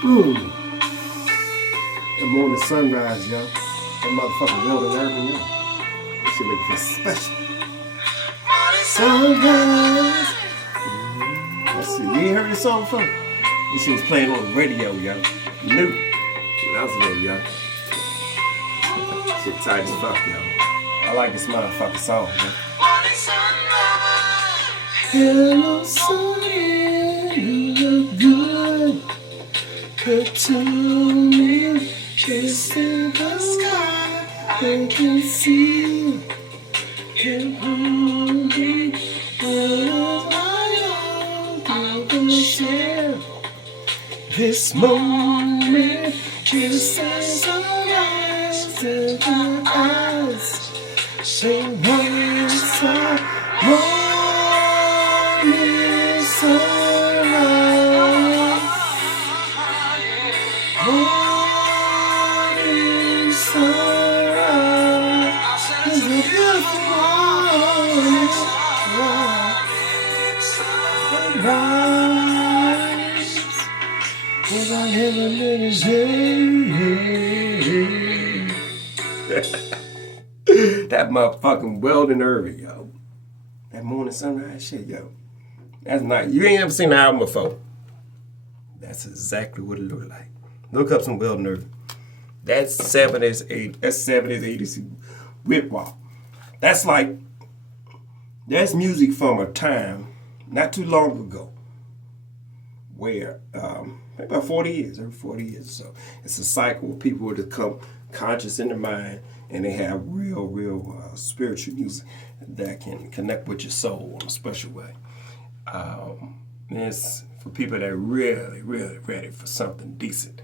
Mm. The morning sunrise, yo. That motherfucker golden urban, yo. That shit make you feel special. Sunrise. Let's see. You ain't heard this song before? This shit was playing on the radio, yo. New. When I was little, yo. Shit tight as fuck, yo. I like this motherfucking song, yo. Hello, sunny, you look good. Good to me, kissing the sky. I can see you, can hold me. What I can share this moment. Kisses arise in my eyes. Say morning sunrise. Morning sunrise is a beautiful morning. Sunrise is our heavenly day. That motherfucking Weldon Irving, yo. That morning sunrise shit, yo. That's not, you ain't ever seen the album before. That's exactly what it looked like. Look up some Weldon Irving. That's 70s, 80s whip walk. That's music from a time not too long ago where, about 40 years, every 40 years or so, it's a cycle where people would become conscious in their mind and they have real spiritual music that can connect with your soul in a special way. And it's for people that are really ready for something decent.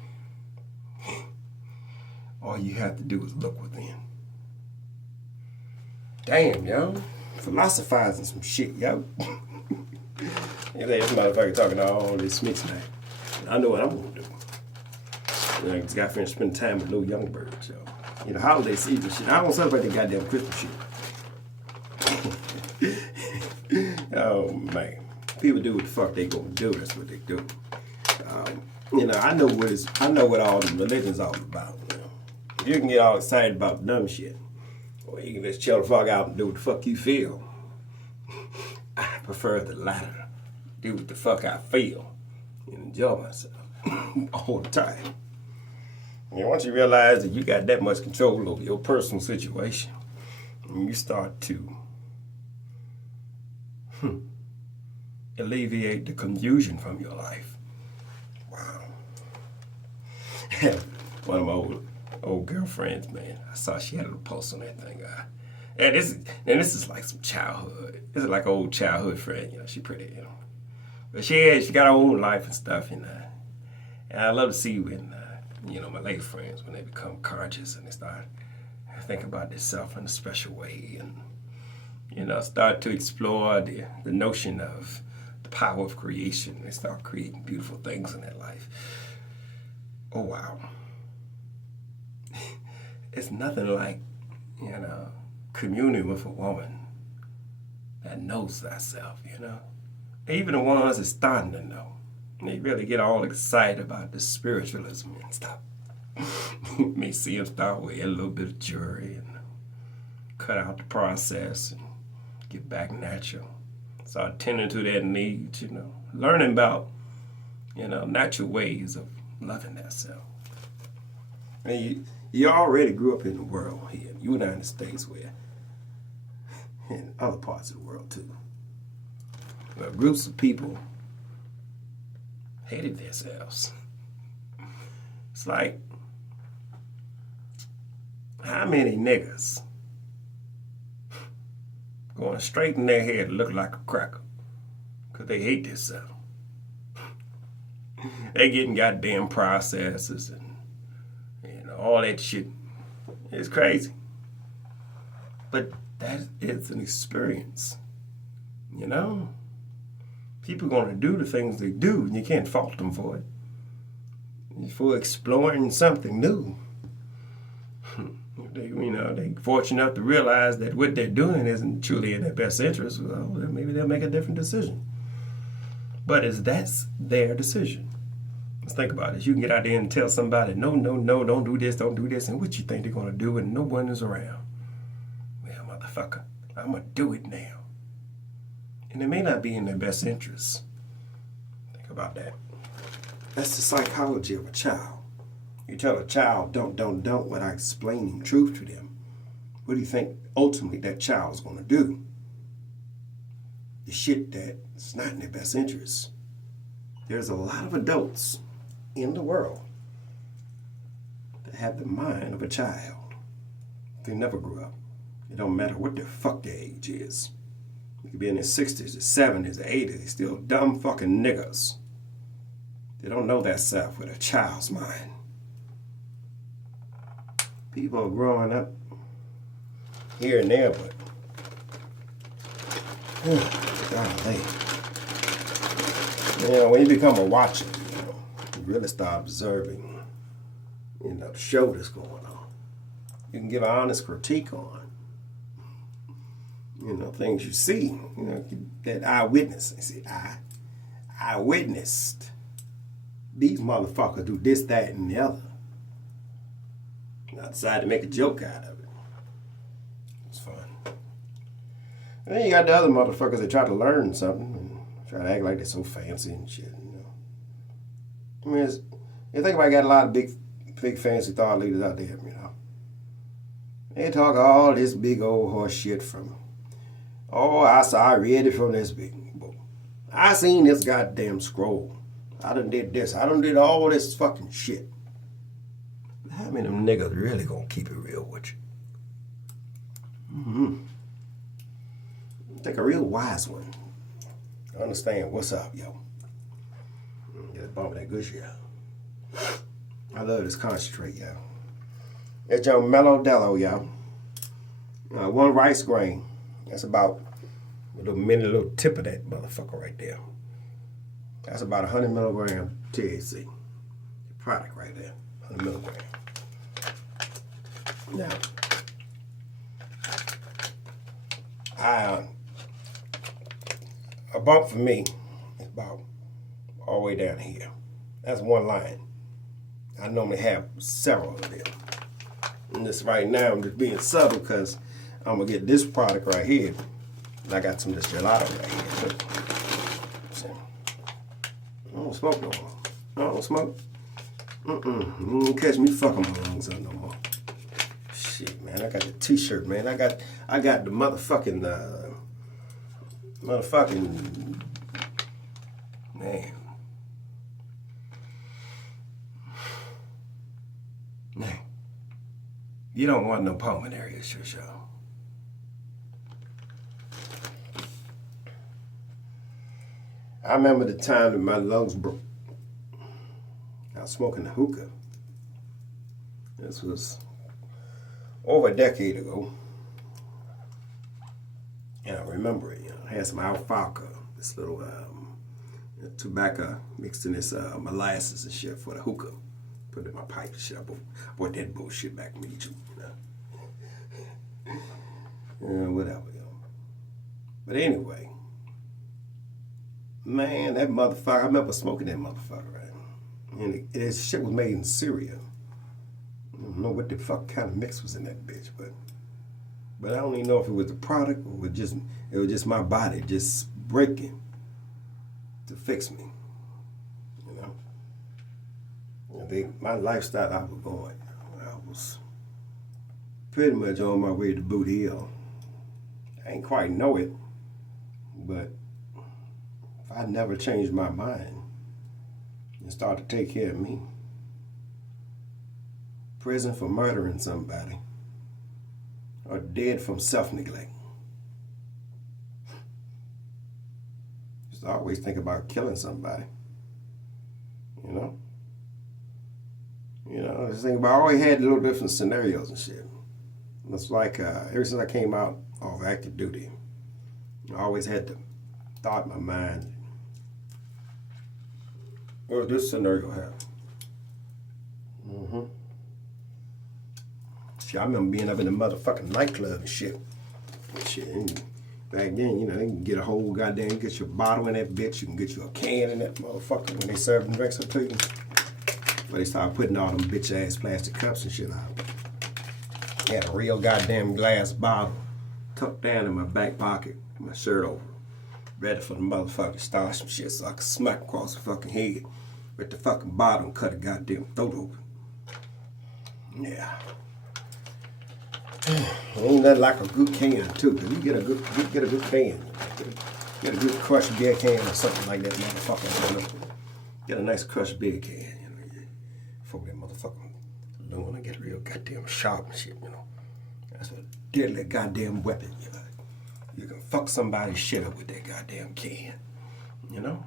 All you have to do is look within. Damn, yo. Philosophizing some shit, yo. This motherfucker talking all this mix now. I know what I'm gonna do. You know, I just got finished spending time with little young birds, yo. You know, holiday season shit. I don't celebrate that goddamn Christmas shit. Oh, man. People do what the fuck they gonna do. That's what they do. You know, I know what all the religion's all about. You know? You can get all excited about dumb shit, or you can just chill the fuck out and do what the fuck you feel. I prefer the latter. Do what the fuck I feel and enjoy myself all the time. And once you realize that you got that much control over your personal situation, and you start to alleviate the confusion from your life. Wow. One of my old girlfriends, man, I saw she had a little post on that thing. And this is like some childhood. This is like old childhood friend, you know, she pretty, you know. But she got her own life and stuff, you know. And I love to see when, you know, my lady friends, when they become conscious and they start thinking about themselves in a special way and, you know, start to explore the notion of the power of creation. They start creating beautiful things in their life. Oh, wow. It's nothing like, you know, communing with a woman that knows thyself, you know. Even the ones that starting to know. They really get all excited about the spiritualism and stuff. You may see them start with a little bit of jewelry and cut out the process and get back natural. Start tending to their needs, you know. Learning about, you know, natural ways of loving thyself. And you already grew up in the world here, in the United States, where, in other parts of the world too, where groups of people hated themselves. It's like, how many niggas going straight in their head look like a cracker because they hate themselves? They getting goddamn processes and, you know, all that shit. It's crazy. But that is an experience, you know? People going to do the things they do, and you can't fault them for it. For exploring something new. They fortunate enough to realize that what they're doing isn't truly in their best interest. Well, maybe they'll make a different decision. But that's their decision. Let's think about it. You can get out there and tell somebody, no, no, no, don't do this, don't do this. And what you think they're going to do and no one is around? Well, motherfucker, I'm going to do it now. And it may not be in their best interest. Think about that. That's the psychology of a child. You tell a child, don't, without explaining truth to them. What do you think ultimately that child's going to do? The shit that's not in their best interest. There's a lot of adults in the world that have the mind of a child. They never grew up. It don't matter what the fuck their age is. They could be in their 60s, their 70s, their 80s. They're still dumb fucking niggas. They don't know that self with a child's mind. People are growing up here and there, but golly. You know, when you become a watcher, you really start observing, the show that's going on. You can give an honest critique on, things you see, that eyewitness. You see, I witnessed these motherfuckers do this, that, and the other. And I decided to make a joke out of it. It's fun. And then you got the other motherfuckers that try to learn something and try to act like they're so fancy and shit, I mean, you think about it, got a lot of big fancy thought leaders out there, They talk all this big old horse shit from, I read it from this big book. I seen this goddamn scroll. I done did this. I done did all this fucking shit. How many of them niggas really gonna keep it real with you? Take a real wise one. Understand what's up, yo. Get a bump of that good shit. I love this concentrate, yo. It's your mellow dello, yo. 1 rice grain. That's about a little tip of that motherfucker right there. That's about 100 milligram THC. The product right there. 100 milligram. Now, a bump for me is about all the way down here. That's one line. I normally have several of them. And this right now, I'm just being subtle because I'm going to get this product right here. And I got some of this gelato right here. See? I don't smoke no more. I don't smoke. You don't catch me fucking my lungs up no more. Shit, man. I got the t-shirt, man. I got the motherfucking, man. Man. You don't want no pulmonary issues, y'all. I remember the time that my lungs broke. I was smoking the hookah. This was over a decade ago. And I remember it, I had some alfalfa, this little tobacco mixed in this molasses and shit for the hookah. Put it in my pipe and shit. I bought that bullshit back from Egypt, whatever, But anyway, man, that motherfucker, I remember smoking that motherfucker, right? And this shit was made in Syria. I don't know what the fuck kind of mix was in that bitch, but I don't even know if it was the product or it was just my body just breaking to fix me, my lifestyle I was going, I was pretty much on my way to Boot Hill. I ain't quite know it, but if I never changed my mind and started to take care of me, prison for murdering somebody, or dead from self-neglect. Just always think about killing somebody, just think about, I always had little different scenarios and shit. It's like, ever since I came out of active duty, I always had the thought in my mind, what would this scenario have? Shit, I remember being up in the motherfucking nightclub and shit. And Back then, you know, they can get a whole goddamn, get your bottle in that bitch. You can get you a can in that motherfucker when they serving drinks up to you. But they started putting all them bitch ass plastic cups and shit out. Had a real goddamn glass bottle tucked down in my back pocket, my shirt over, ready for the motherfucker to start some shit so I could smack across the fucking head with the fucking bottle and cut a goddamn throat open. Yeah. Ain't nothing like a good can too, cause you get a good can. Get a good crushed beer can or something like that, motherfucker. Get a nice crushed beer can, you know. Before that motherfucker aluminum get real goddamn sharp and shit, you know. That's a deadly goddamn weapon, you know. You can fuck somebody's shit up with that goddamn can, you know.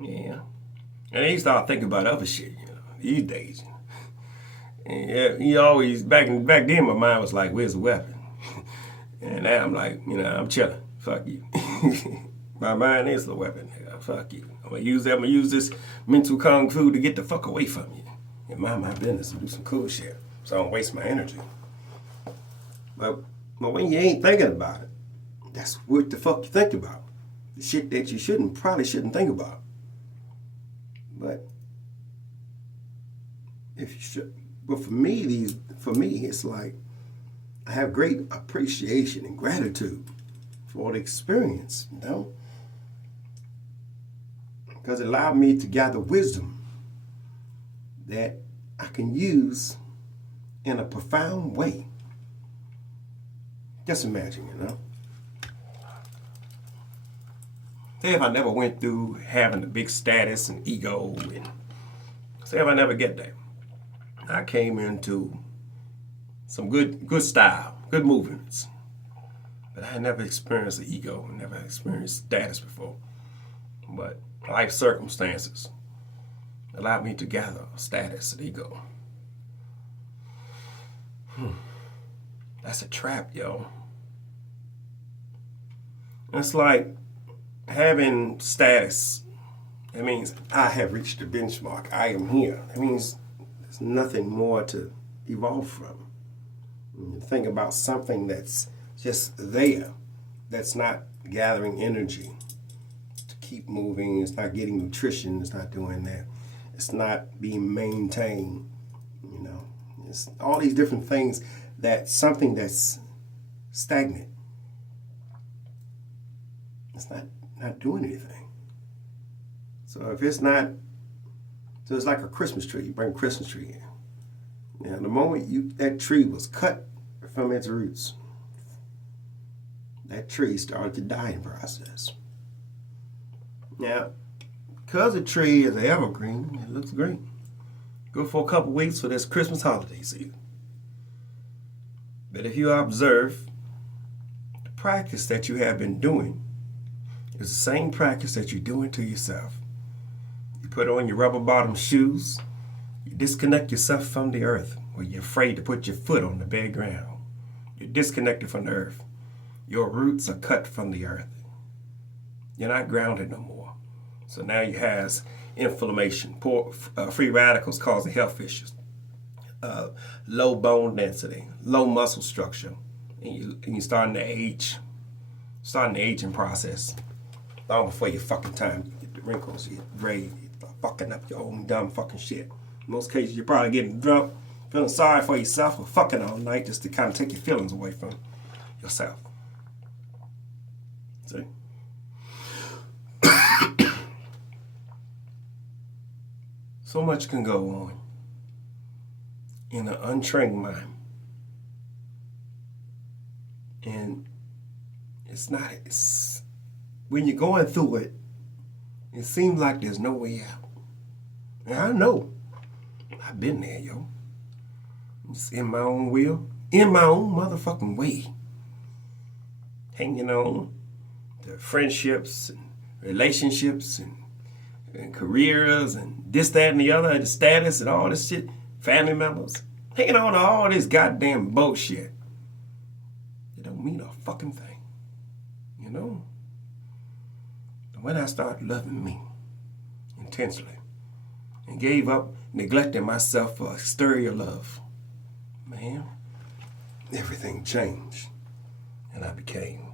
Yeah. And then you start thinking about other shit, you know, these days. And yeah, he always, back then my mind was like, where's the weapon? And now I'm like, you know, I'm chilling. Fuck you. My mind is the weapon, nigga. Fuck you. I'm gonna use this mental kung fu to get the fuck away from you. And mind my business and do some cool shit. So I don't waste my energy. But when you ain't thinking about it, that's what the fuck you think about. The shit that you probably shouldn't think about. But if you should, but for me, it's like I have great appreciation and gratitude for the experience, you know, because it allowed me to gather wisdom that I can use in a profound way. Just imagine, you know. Say if I never went through having a big status and ego, and say if I never get there. I came into some good style, good movements. But I had never experienced the ego, never experienced status before. But life circumstances allowed me to gather status and ego. That's a trap, yo. It's like having status. It means I have reached the benchmark. I am here. It means there's nothing more to evolve from. When you think about something that's just there, that's not gathering energy to keep moving, it's not getting nutrition, it's not doing that, it's not being maintained, you know. It's all these different things, that something that's stagnant. It's not doing anything. So if it's not, so it's like a Christmas tree. You bring a Christmas tree in. Now, the moment that tree was cut from its roots, that tree started the dying process. Now, because the tree is an evergreen, it looks green. Go for a couple weeks for this Christmas holiday season. But if you observe, the practice that you have been doing is the same practice that you're doing to yourself. You put on your rubber bottom shoes, you disconnect yourself from the earth, or you're afraid to put your foot on the bare ground. You're disconnected from the earth. Your roots are cut from the earth. You're not grounded no more. So now you have inflammation, free radicals causing health issues, low bone density, low muscle structure, and you're starting to age, starting the aging process. Long before your fucking time, you get the wrinkles, you get gray, you're fucking up your own dumb fucking shit. In most cases, you're probably getting drunk, feeling sorry for yourself, or fucking all night just to kind of take your feelings away from yourself. See? So much can go on in an untrained mind. And it's when you're going through it, it seems like there's no way out. And I know. I've been there, yo. Just in my own will, in my own motherfucking way. Hanging on to friendships and relationships and careers and this, that, and the other, the status and all this shit, family members. Hanging on to all this goddamn bullshit. It don't mean a fucking thing. You know? But when I started loving me intensely and gave up neglecting myself for exterior love, man, everything changed. and I became